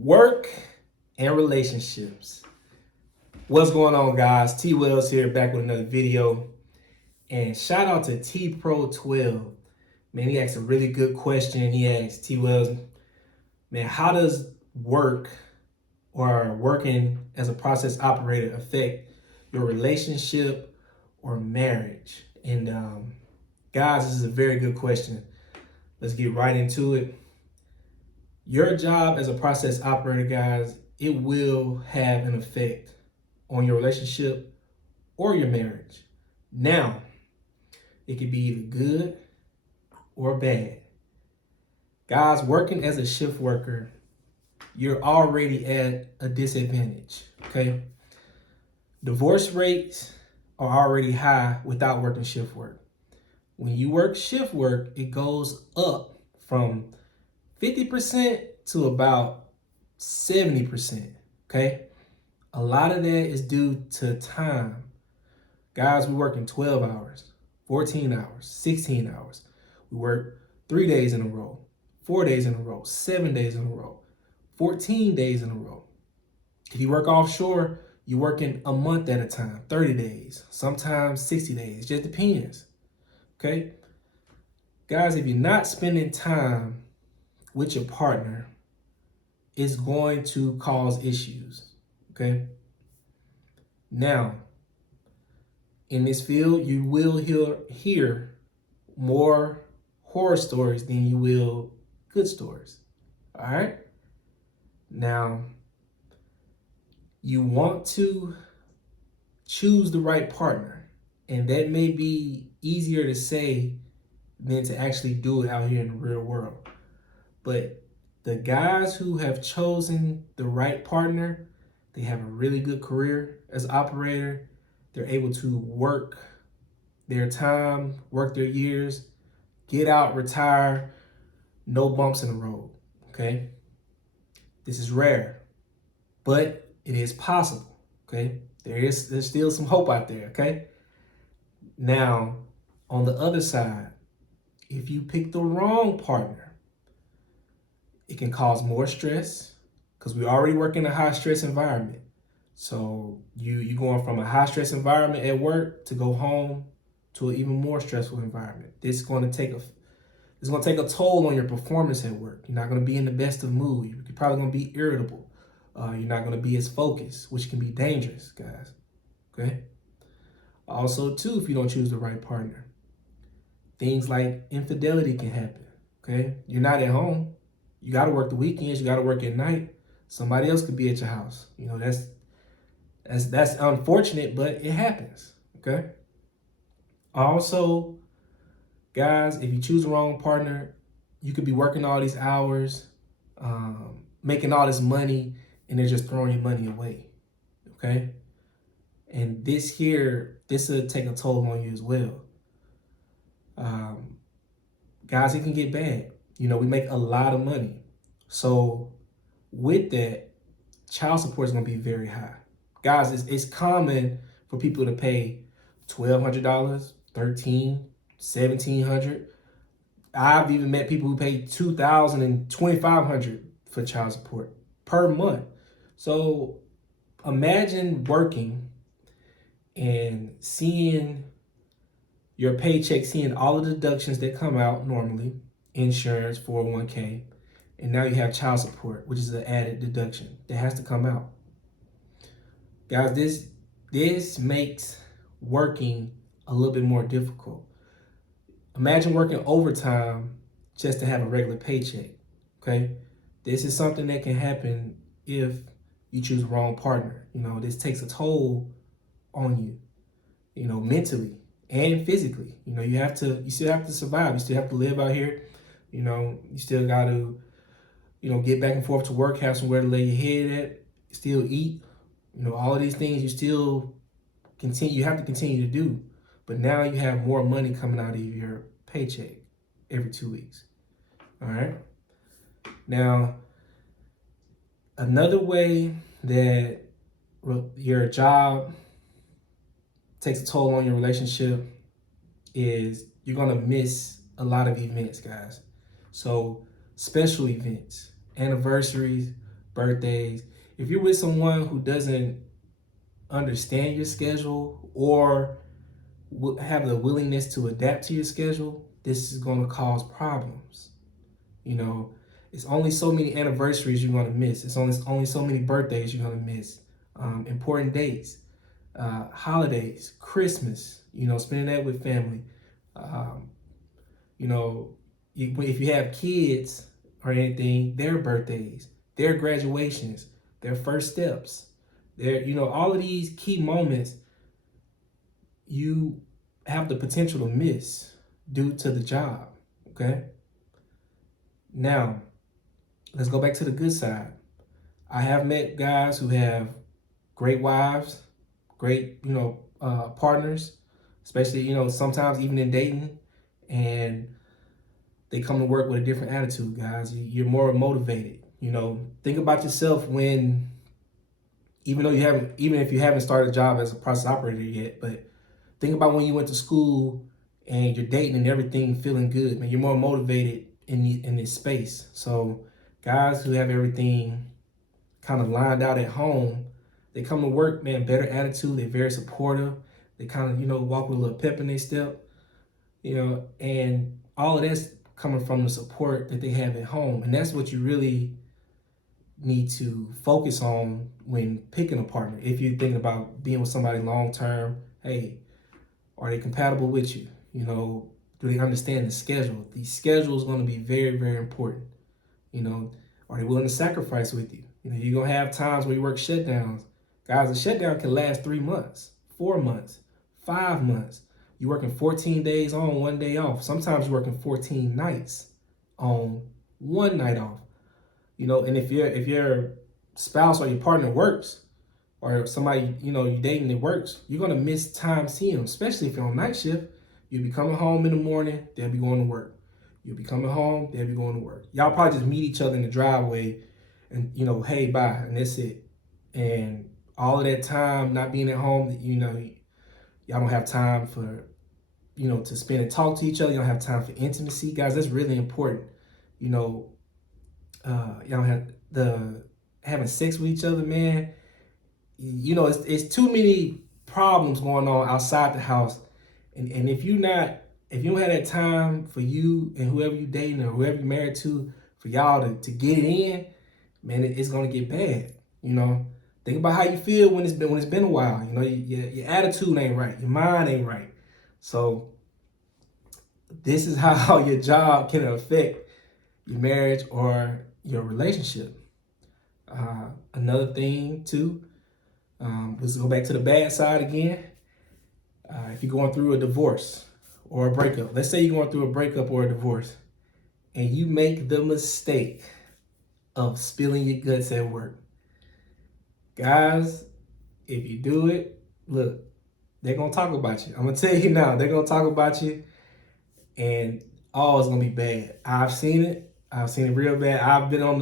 Work and relationships. What's going on, guys? T Wells here, back with another video. And shout out to T Pro 12. Man, he asked a really good question. He asked T Wells, man, how does work or working as a process operator affect your relationship or marriage? And guys, this is a very good question. Let's get right into it. Your job as a process operator, guys, it will have an effect on your relationship or your marriage. Now, it can be either good or bad. Guys, working as a shift worker, you're already at a disadvantage, okay? Divorce rates are already high without working shift work. When you work shift work, it goes up from 50% to about 70%, okay? A lot of that is due to time. Guys, we work in 12 hours, 14 hours, 16 hours. We work 3 days in a row, 4 days in a row, 7 days in a row, 14 days in a row. If you work offshore, you're working a month at a time, 30 days, sometimes 60 days, just depends, okay? Guys, if you're not spending time with your partner, it's going to cause issues, okay? Now, in this field, you will hear more horror stories than you will good stories, all right? Now, you want to choose the right partner, and that may be easier to say than to actually do it out here in the real world. But the guys who have chosen the right partner, they have a really good career as an operator. They're able to work their time, work their years, get out, retire, no bumps in the road, okay? This is rare, but it is possible, okay? There's still some hope out there, okay? Now, on the other side, if you pick the wrong partner, it can cause more stress because we already work in a high stress environment. So you going from a high stress environment at work to go home to an even more stressful environment. It's going to take a toll on your performance at work. You're not going to be in the best of mood. You're probably going to be irritable. You're not going to be as focused, which can be dangerous, guys. Okay. Also, too, if you don't choose the right partner, things like infidelity can happen. Okay. You're not at home. You got to work the weekends. You got to work at night. Somebody else could be at your house. You know, that's unfortunate, but it happens. Okay. Also, guys, if you choose the wrong partner, you could be working all these hours, making all this money, and they're just throwing your money away. Okay. And this will take a toll on you as well. Guys, it can get bad. You know, we make a lot of money. So with that, child support is going to be very high. Guys, it's common for people to pay $1,200, $1,300, $1,700. I've even met people who pay $2,000 and $2,500 for child support per month. So imagine working and seeing your paycheck, seeing all the deductions that come out normally, insurance, 401k, and now you have child support, which is an added deduction that has to come out. Guys, this makes working a little bit more difficult. Imagine working overtime just to have a regular paycheck, okay? This is something that can happen if you choose the wrong partner. You know, this takes a toll on you, you know, mentally and physically. You know, you still have to survive. You still have to live out here. You know, you still got to, you know, get back and forth to work, have somewhere to lay your head at, still eat. You know, all of these things you have to continue to do. But now you have more money coming out of your paycheck every 2 weeks. All right. Now, another way that your job takes a toll on your relationship is you're going to miss a lot of events, guys. So special events, anniversaries, birthdays. If you're with someone who doesn't understand your schedule or have the willingness to adapt to your schedule, this is going to cause problems. You know, it's only so many anniversaries you're going to miss. It's only so many birthdays you're going to miss. Important dates, holidays, Christmas. You know, spending that with family. Um, you know, if you have kids or anything, their birthdays, their graduations, their first steps, all of these key moments you have the potential to miss due to the job. Okay. Now, let's go back to the good side. I have met guys who have great wives, great, partners, especially, sometimes even in dating, and they come to work with a different attitude, guys. You're more motivated. Think about yourself when, even if you haven't started a job as a process operator yet, but think about when you went to school and you're dating and everything feeling good, man. You're more motivated in this space. So guys who have everything kind of lined out at home, they come to work, man, better attitude. They're very supportive. They kind of, walk with a little pep in their step, and all of that's coming from the support that they have at home. And that's what you really need to focus on when picking a partner. If you're thinking about being with somebody long term, hey, are they compatible with you? Do they understand the schedule? The schedule is going to be very, very important. Are they willing to sacrifice with you? You're going to have times where you work shutdowns. Guys, a shutdown can last 3 months, 4 months, 5 months. You're working 14 days on, 1 day off. Sometimes you're working 14 nights on, 1 night off. And if your spouse or your partner works, or somebody, you're dating that works, you're going to miss time seeing them, especially if you're on night shift. You'll be coming home in the morning, they'll be going to work. You'll be coming home, they'll be going to work. Y'all probably just meet each other in the driveway and, hey, bye, and that's it. And all of that time not being at home, y'all don't have time for, to spend and talk to each other. You don't have time for intimacy. Guys, that's really important. Y'all have having sex with each other, man. It's too many problems going on outside the house. And if you don't have that time for you and whoever you dating or whoever you're married to, for y'all to get it in, man, it's gonna get bad. Think about how you feel when it's been a while. Your attitude ain't right, your mind ain't right. So this is how your job can affect your marriage or your relationship. Another thing too, let's go back to the bad side again. If you're going through a divorce or a breakup, let's say you're going through a breakup or a divorce, and you make the mistake of spilling your guts at work. Guys, if you do it, look, they're going to talk about you. I'm going to tell you now, they're going to talk about you, and all is going to be bad. I've seen it. I've seen it real bad. I've been on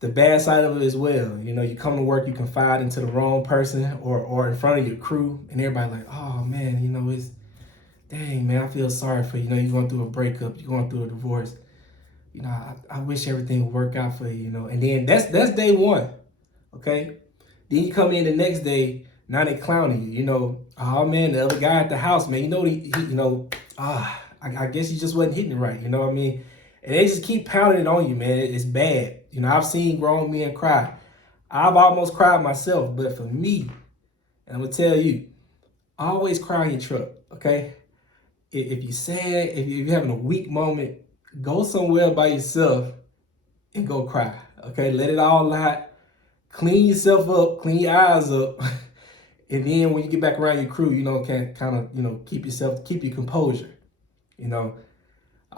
the bad side of it as well. You come to work, you confide into the wrong person or in front of your crew, and everybody like, oh man, it's, dang man, I feel sorry for you. You're going through a breakup, you're going through a divorce. I wish everything would work out for you, and then that's day one. Okay. Then you come in the next day, now they clowning you, oh man, the other guy at the house, man, I guess he just wasn't hitting it right, what I mean? And they just keep pounding it on you, man. It's bad. I've seen grown men cry. I've almost cried myself, but for me, and I'm gonna tell you, always cry in your truck, okay? If you're sad, if you're having a weak moment, go somewhere by yourself and go cry, okay? Let it all out. Clean yourself up, clean your eyes up. And then when you get back around your crew, can kind of, keep your composure,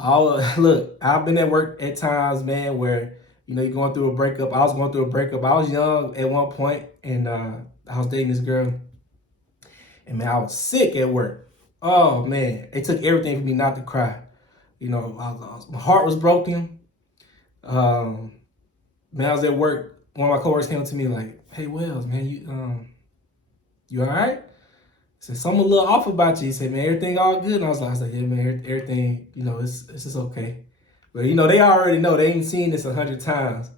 Look, I've been at work at times, man, where, you're going through a breakup. I was going through a breakup. I was young at one point, and I was dating this girl. And, man, I was sick at work. Oh, man. It took everything for me not to cry. My heart was broken. Man, I was at work. One of my coworkers came to me like, hey, Wells, man, you all right? I said, something a little off about you. He said, man, everything all good? And I was like, yeah, man, everything, it's just okay. But, they already know. They ain't seen this 100 times.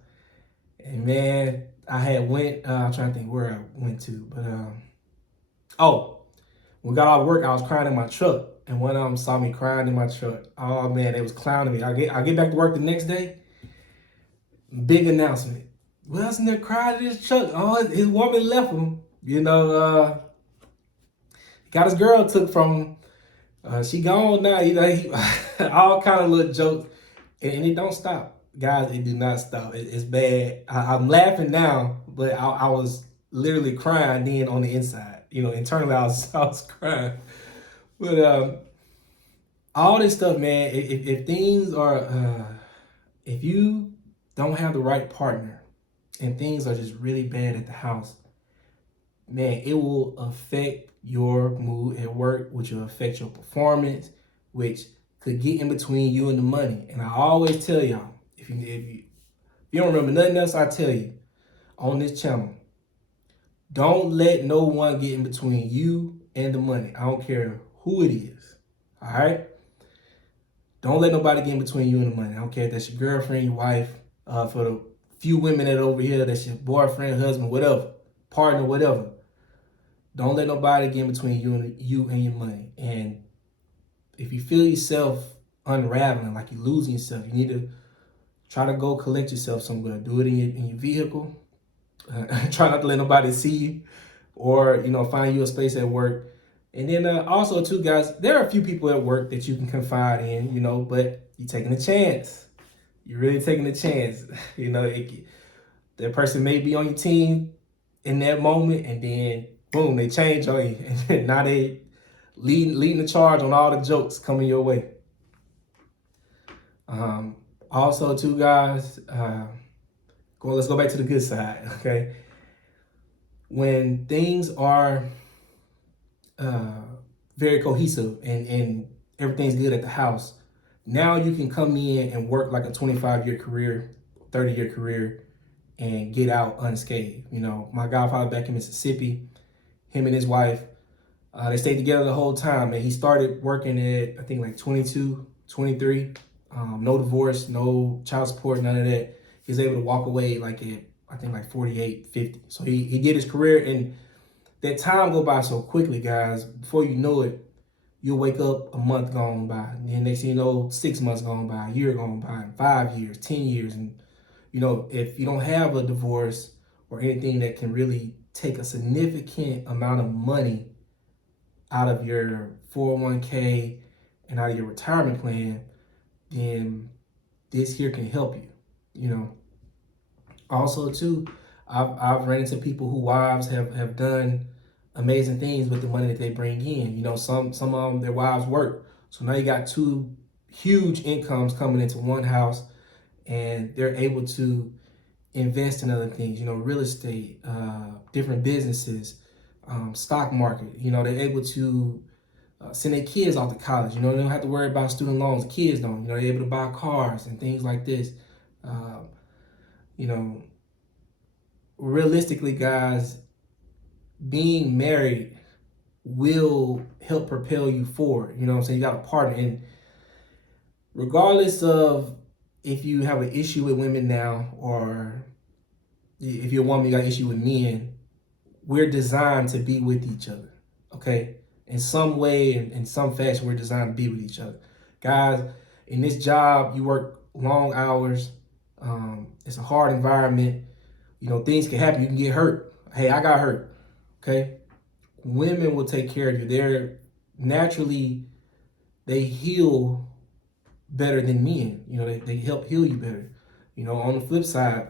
And man, I had went. I'm trying to think where I went to, but oh, when we got off work, I was crying in my truck, and one of them saw me crying in my truck. Oh man, they was clowning me. I get back to work the next day. Big announcement. Well, in there crying in his truck. Oh, his woman left him. Got his girl took from him. She gone now. All kind of little jokes, and it don't stop, guys. It do not stop. It's bad. I'm laughing now, but I was literally crying then on the inside. Internally I was crying. But all this stuff, man. If things are, if you don't have the right partner, and things are just really bad at the house, man, it will affect your mood at work, which will affect your performance, which could get in between you and the money. And I always tell y'all, if you don't remember nothing else I tell you on this channel, don't let no one get in between you and the money. I don't care who it is. All right? Don't let nobody get in between you and the money. I don't care if that's your girlfriend, your wife, for the few women that are over here, that's your boyfriend, husband, whatever, partner, whatever. Don't let nobody get in between you and your money. And if you feel yourself unraveling, like you're losing yourself, you need to try to go collect yourself somewhere. Do it in your vehicle. Try not to let nobody see you, or find you a space at work. And then also too, guys, there are a few people at work that you can confide in, but you're taking a chance. You're really taking a chance. That person may be on your team in that moment, and then boom, they change on you, and now they leading the charge on all the jokes coming your way. Also, too, guys, let's go back to the good side, okay? When things are very cohesive and everything's good at the house, now you can come in and work like a 25-year career, 30-year career, and get out unscathed. My godfather back in Mississippi, him and his wife, they stayed together the whole time, and he started working at, I think, like 22, 23. No divorce, no child support, none of that. He was able to walk away like at, I think, like 48, 50. So he did his career, and that time go by so quickly, guys. Before you know it, you'll wake up a month gone by. And then next thing you know, 6 months gone by, a year gone by, 5 years, 10 years. And, if you don't have a divorce or anything that can really take a significant amount of money out of your 401k and out of your retirement plan, then this here can help you. Also, too, I've ran into people who wives have done amazing things with the money that they bring in. Some of them, their wives work. So now you got two huge incomes coming into one house, and they're able to invest in other things, real estate, different businesses, stock market. They're able to send their kids off to college. They don't have to worry about student loans. The kids don't. They're able to buy cars and things like this. Realistically, guys, being married will help propel you forward. You know what I'm saying? You got a partner. And regardless of if you have an issue with women now, or if you're a woman, you got an issue with men, we're designed to be with each other. Okay? In some way, in some fashion, we're designed to be with each other. Guys, in this job, you work long hours. It's a hard environment. Things can happen. You can get hurt. Hey, I got hurt. Okay? Women will take care of you. They're naturally, they heal better than men. They help heal you better. On the flip side,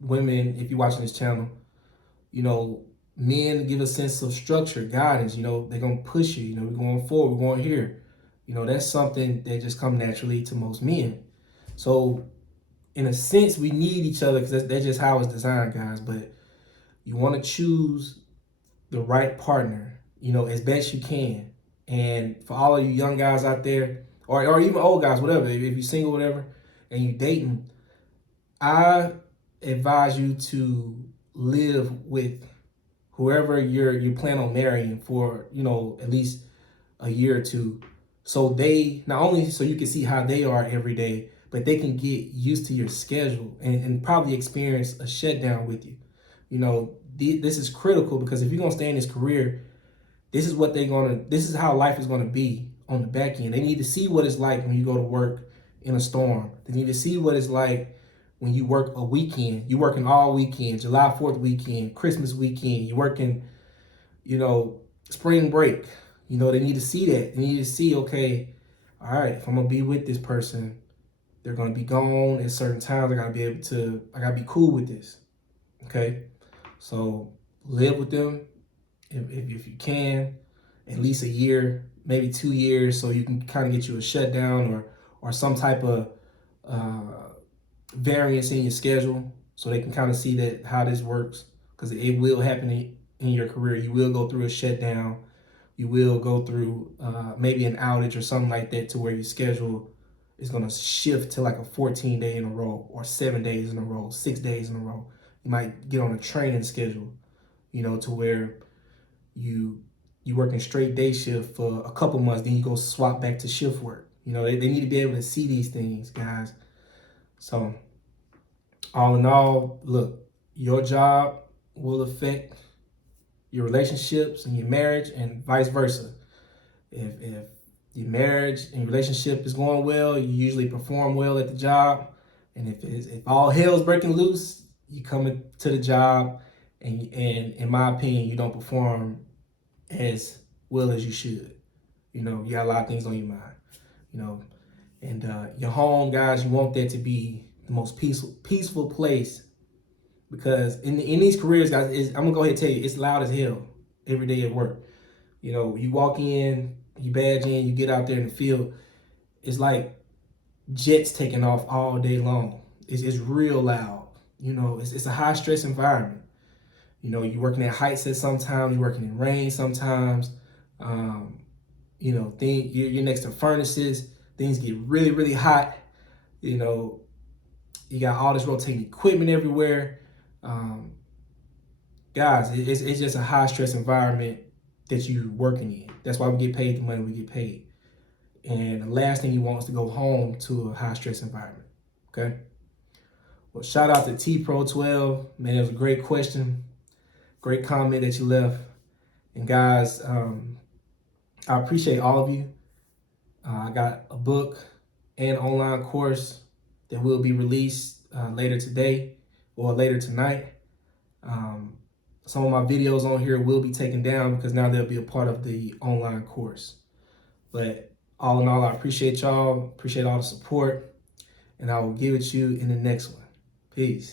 women, if you're watching this channel, men give a sense of structure, guidance. They're going to push you. We're going forward, we're going here. That's something that just comes naturally to most men. So in a sense, we need each other, because that's just how it's designed, guys. But you want to choose the right partner, as best you can. And for all of you young guys out there, or even old guys, whatever, if you're single, whatever, and you're dating, I advise you to live with whoever you plan on marrying for, at least a year or two. So they, not only so you can see how they are every day, but they can get used to your schedule and probably experience a shutdown with you. You know, this is critical because if you're gonna stay in this career, this is how life is gonna be on the back end. They need to see what it's like when you go to work in a storm. They need to see what it's like when you work a weekend. You working all weekend, July 4th weekend, Christmas weekend, you working, spring break. They need to see that. They need to see, okay, all right, if I'm gonna be with this person, they're gonna be gone at certain times. I gotta be cool with this. Okay. So live with them if you can, at least a year, maybe 2 years, so you can kind of get you a shutdown or some type of variance in your schedule, so they can kind of see that how this works, because it will happen in your career. You will go through a shutdown. You will go through maybe an outage or something like that, to where your schedule is going to shift to like a 14-day in a row, or 7 days in a row, 6 days in a row. You might get on a training schedule, to where you working straight day shift for a couple months, then you go swap back to shift work. They need to be able to see these things, guys. So all in all, look, your job will affect your relationships and your marriage, and vice versa. If your marriage and your relationship is going well, you usually perform well at the job. And if all hell's breaking loose, you come to the job and in my opinion, you don't perform as well as you should. You got a lot of things on your mind, and your home, guys, you want that to be the most peaceful place, because in these careers, guys, I'm gonna go ahead and tell you, it's loud as hell every day at work. You walk in, you badge in, you get out there in the field, it's like jets taking off all day long. It's real loud. It's a high stress environment. You're working at heights at sometimes, you're working in rain sometimes. You're next to furnaces, things get really, really hot. You got all this rotating equipment everywhere. Guys, it's just a high stress environment that you're working in. That's why we get paid the money we get paid. And the last thing you want is to go home to a high stress environment. Okay? Well, shout out to T Pro 12. Man, it was a great question. Great comment that you left. And guys, I appreciate all of you. I got a book and online course that will be released later today or later tonight. Some of my videos on here will be taken down because now they'll be a part of the online course. But all in all, I appreciate y'all, appreciate all the support, and I will give it to you in the next one. Peace.